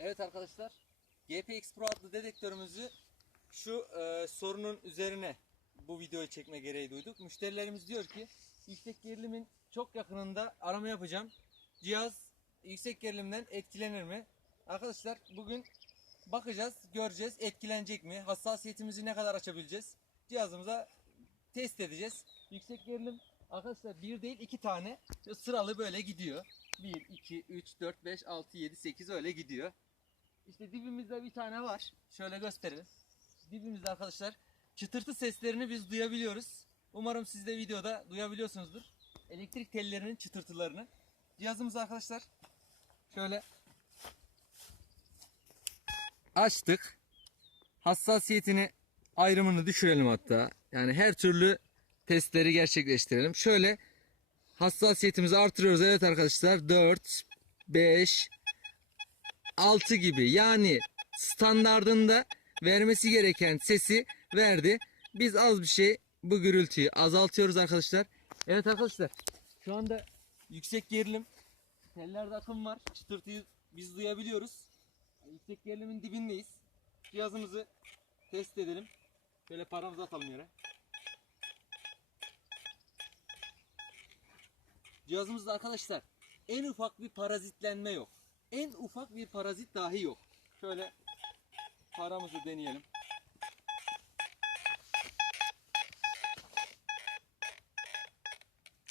Evet arkadaşlar, GPX Pro adlı dedektörümüzü şu e, sorunun üzerine bu videoyu çekme gereği duyduk. Müşterilerimiz diyor ki yüksek gerilimin çok yakınında arama yapacağım. Cihaz yüksek gerilimden etkilenir mi? Arkadaşlar bugün bakacağız, göreceğiz etkilenecek mi? Hassasiyetimizi ne kadar açabileceğiz? Cihazımıza test edeceğiz. Yüksek gerilim arkadaşlar bir değil iki tane sıralı böyle gidiyor. 1, 2, 3, 4, 5, 6, 7, 8 öyle gidiyor. İşte dibimizde bir tane var. Şöyle gösterelim. Dibimizde arkadaşlar çıtırtı seslerini biz duyabiliyoruz. Umarım siz de videoda duyabiliyorsunuzdur. Elektrik tellerinin çıtırtılarını. Cihazımızı arkadaşlar şöyle açtık. Hassasiyetini ayrımını düşürelim hatta. Yani her türlü testleri gerçekleştirelim. Şöyle hassasiyetimizi artırıyoruz. Evet arkadaşlar 4, 5, 6 gibi. Yani standardında vermesi gereken sesi verdi. Biz az bir şey bu gürültüyü azaltıyoruz arkadaşlar. Evet arkadaşlar şu anda yüksek gerilim tellerde akım var. Çıtırtıyı biz duyabiliyoruz. Yüksek gerilimin dibindeyiz. Cihazımızı test edelim. Şöyle paramızı atalım yere. Cihazımızda arkadaşlar en ufak bir parazitlenme yok. En ufak bir parazit dahi yok. Şöyle paramızı deneyelim.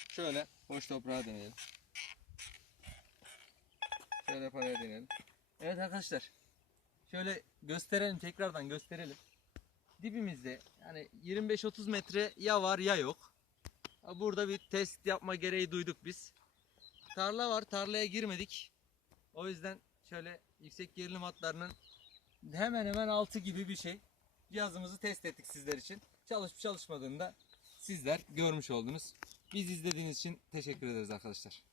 Şöyle boş toprağa deneyelim. Şöyle paraya deneyelim. Evet arkadaşlar. Şöyle gösterelim tekrardan gösterelim. Dibimizde yani 25-30 metre ya var ya yok. Burada bir test yapma gereği duyduk biz. Tarla var. Tarlaya girmedik. O yüzden şöyle yüksek gerilim hatlarının hemen hemen altı gibi bir şey. Cihazımızı test ettik sizler için. Çalışıp çalışmadığını da sizler görmüş oldunuz. Biz izlediğiniz için teşekkür ederiz arkadaşlar.